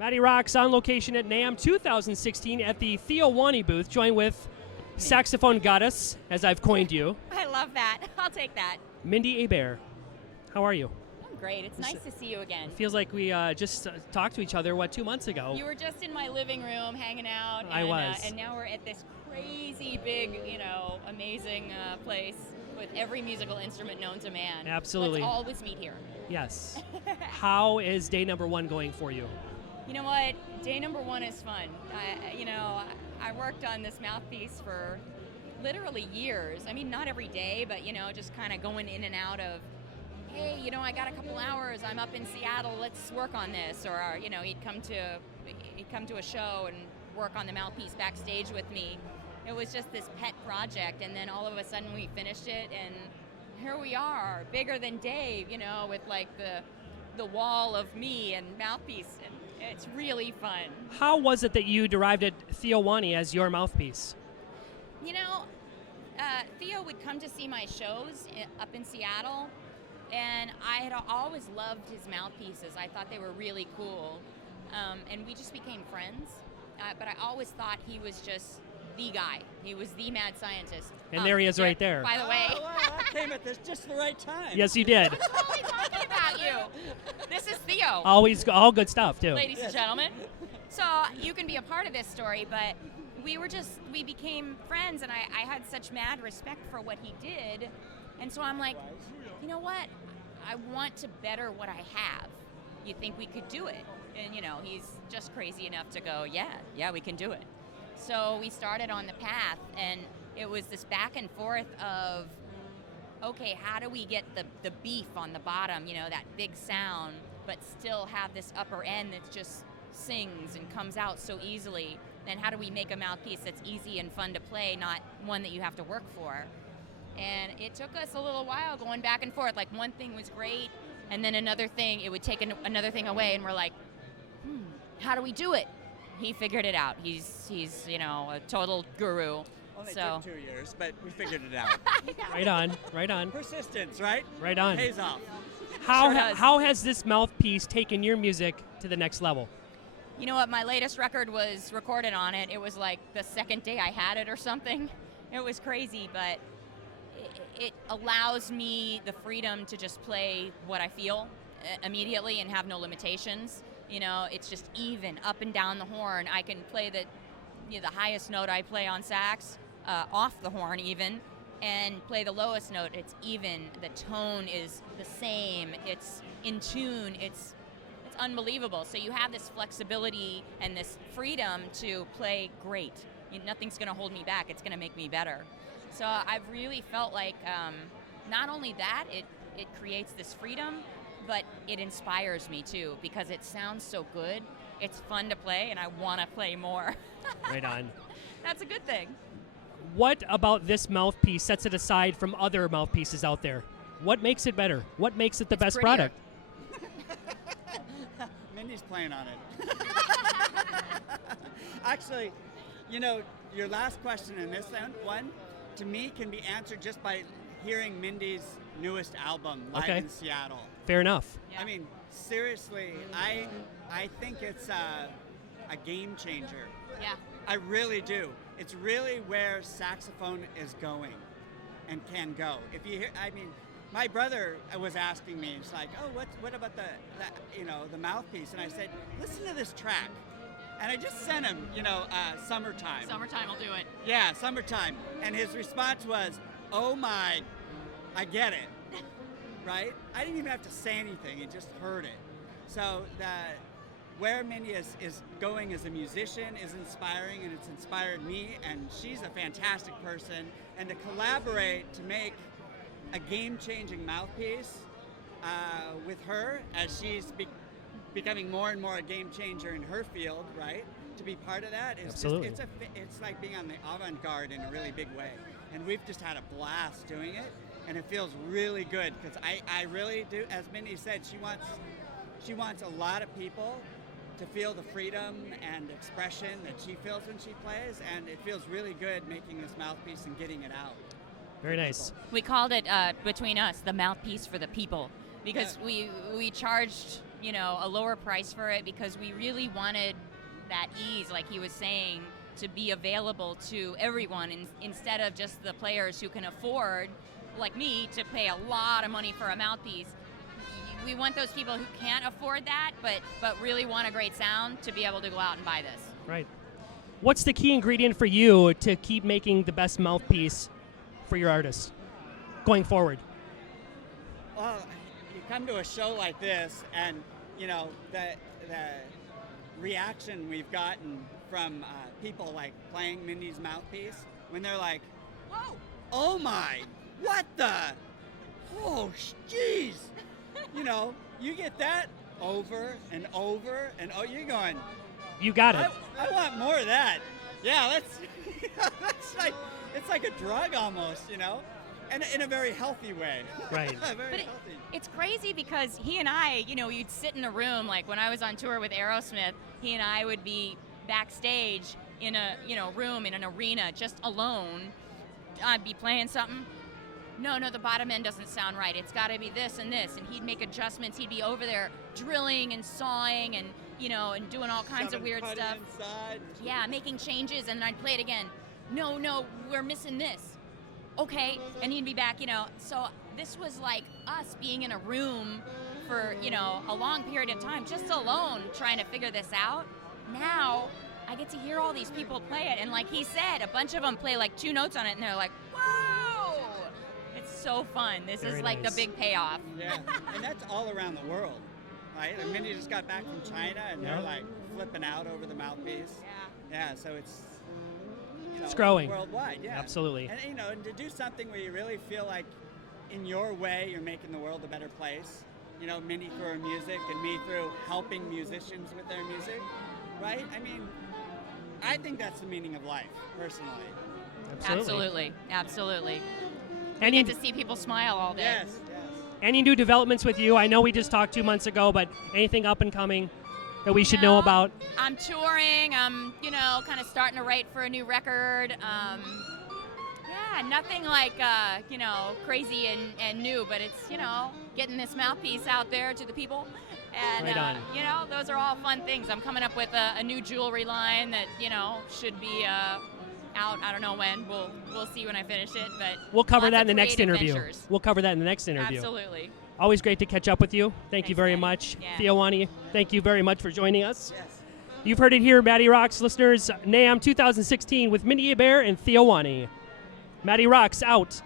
MattyRocks on location at NAMM 2016 at the Theo Wanne booth, joined with saxophone goddess, as I've coined you, I love that. I'll take that. Mindi Abair. How are you? I'm great. It's nice to see you again. Feels like we just talked to each other, 2 months ago? You were just in my living room hanging out. I was. And now we're at this crazy big, amazing place with every musical instrument known to man. Absolutely. Let's always meet here. Yes. How is day number 1 going for you? You know what? Day number 1 is fun. I worked on this mouthpiece for literally years. I mean, not every day, but, just kind of going in and out of, hey, I got a couple hours. I'm up in Seattle. Let's work on this. Or, he'd come to a show and work on the mouthpiece backstage with me. It was just this pet project, and then all of a sudden we finished it, and here we are, bigger than Dave, with like the wall of me and mouthpiece, and it's really fun. How was it that you derived at Theo Wanne as your mouthpiece? Theo would come to see my shows up in Seattle, and I had always loved his mouthpieces. I thought they were really cool, and we just became friends, but I always thought he was just the guy. He was the mad scientist. And there he is right there. By the way. Oh, wow, I came at this just the right time. Yes, you did. I was totally talking about you. This is Theo. All good stuff, too. Ladies and gentlemen. So you can be a part of this story, but we became friends, and I had such mad respect for what he did. And so I'm like, you know what? I want to better what I have. You think we could do it? And, he's just crazy enough to go, yeah, we can do it. So we started on the path, and it was this back and forth of, okay, how do we get the beef on the bottom, that big sound, but still have this upper end that just sings and comes out so easily? Then how do we make a mouthpiece that's easy and fun to play, not one that you have to work for? And it took us a little while going back and forth. Like, one thing was great, and then another thing, it would take another thing away, and we're like, how do we do it? He figured it out. He's a total guru. Only so. took 2 years, but we figured it out. Right on. Persistence, right? Right on. Pays off. How has this mouthpiece taken your music to the next level? You know what? My latest record was recorded on it. It was like the second day I had it or something. It was crazy, but it allows me the freedom to just play what I feel immediately and have no limitations. It's just even up and down the horn. I can play the highest note I play on sax, off the horn even, and play the lowest note. It's even. The tone is the same. It's in tune. It's unbelievable. So you have this flexibility and this freedom to play great. Nothing's going to hold me back. It's going to make me better. So I've really felt like not only that, it creates this freedom, but it inspires me too, because it sounds so good. It's fun to play, and I want to play more. Right on. That's a good thing. What about this mouthpiece sets it aside from other mouthpieces out there? What makes it better? What makes it the best prettier. product? Mindy's playing on it. Actually, your last question in this one, to me, can be answered just by hearing Mindy's newest album, Live in Seattle. Fair enough. Yeah. I mean, seriously, I think it's a game changer. Yeah. I really do. It's really where saxophone is going and can go. If you hear, my brother was asking me, it's like, oh, what about the mouthpiece? And I said, listen to this track. And I just sent him, Summertime. Summertime will do it. Yeah, Summertime. And his response was, oh my, I get it. Right? I didn't even have to say anything. He just heard it. So where Mindi is going as a musician is inspiring, and it's inspired me, and she's a fantastic person. And to collaborate to make a game-changing mouthpiece with her, as she's becoming more and more a game changer in her field, right? To be part of that is Absolutely. It's like being on the avant-garde in a really big way. And we've just had a blast doing it, and it feels really good, because I really do, as Mindi said, she wants a lot of people to feel the freedom and expression that she feels when she plays, and it feels really good making this mouthpiece and getting it out. Very nice. We called it, between us, the mouthpiece for the people, because we charged, you know, a lower price for it because we really wanted that ease, like he was saying, to be available to everyone instead of just the players who can afford, like me, to pay a lot of money for a mouthpiece. We want those people who can't afford that but really want a great sound to be able to go out and buy this. Right. What's the key ingredient for you to keep making the best mouthpiece for your artists going forward? Well, you come to a show like this, and you know the reaction we've gotten from people like playing Mindy's mouthpiece when they're like, "Whoa! Oh my! What the? Oh, jeez!" You know, you get that over and over, and you're going, You got it. I want more of that. Yeah, that's like, it's like a drug almost, you know, and in a very healthy way. Right. Very healthy. It's crazy because he and I, you know, you'd sit in a room, like when I was on tour with Aerosmith, he and I would be backstage in a, you know, room in an arena just alone. I'd be playing something. No, the bottom end doesn't sound right. It's got to be this and this. And he'd make adjustments. He'd be over there drilling and sawing and, you know, and doing all kinds of weird stuff. Inside. Yeah, making changes, and I'd play it again. No, we're missing this. Okay, and he'd be back, you know. So this was like us being in a room for, you know, a long period of time, just alone, trying to figure this out. Now, I get to hear all these people play it, and like he said, a bunch of them play like 2 notes on it, and they're like, whoa! It's so fun. This Very is like nice. the big payoff. Yeah, and that's all around the world, right? And Mindy just got back from China, and they're like flipping out over the mouthpiece. Yeah, so it's, you know, It's growing. worldwide. Yeah, Absolutely. And you know, and to do something where you really feel like, in your way, you're making the world a better place. You know, Mindy through her music, and me through helping musicians with their music, right? I mean, I think that's the meaning of life, personally. Absolutely. Any Get to see people smile all day. Yes. any new developments with you? I know we just talked 2 months ago, but anything up and coming that we should know about? I'm touring. I'm, kind of starting to write for a new record. Yeah, nothing like, crazy and new, but it's, getting this mouthpiece out there to the people. And, Right on. Those are all fun things. I'm coming up with a new jewelry line that, should be out. I don't know when. We'll see when I finish it. But we'll cover lots that of in the next creative interview. ventures. We'll cover that in the next interview. Absolutely. Always great to catch up with you. Thank you Thanks, very Matty. much. Yeah. Theo Wanne, thank you very much for joining us. Yes. You've heard it here, MattyRocks listeners. NAMM 2016 with Mindi Abair and Theo Wanne. MattyRocks out.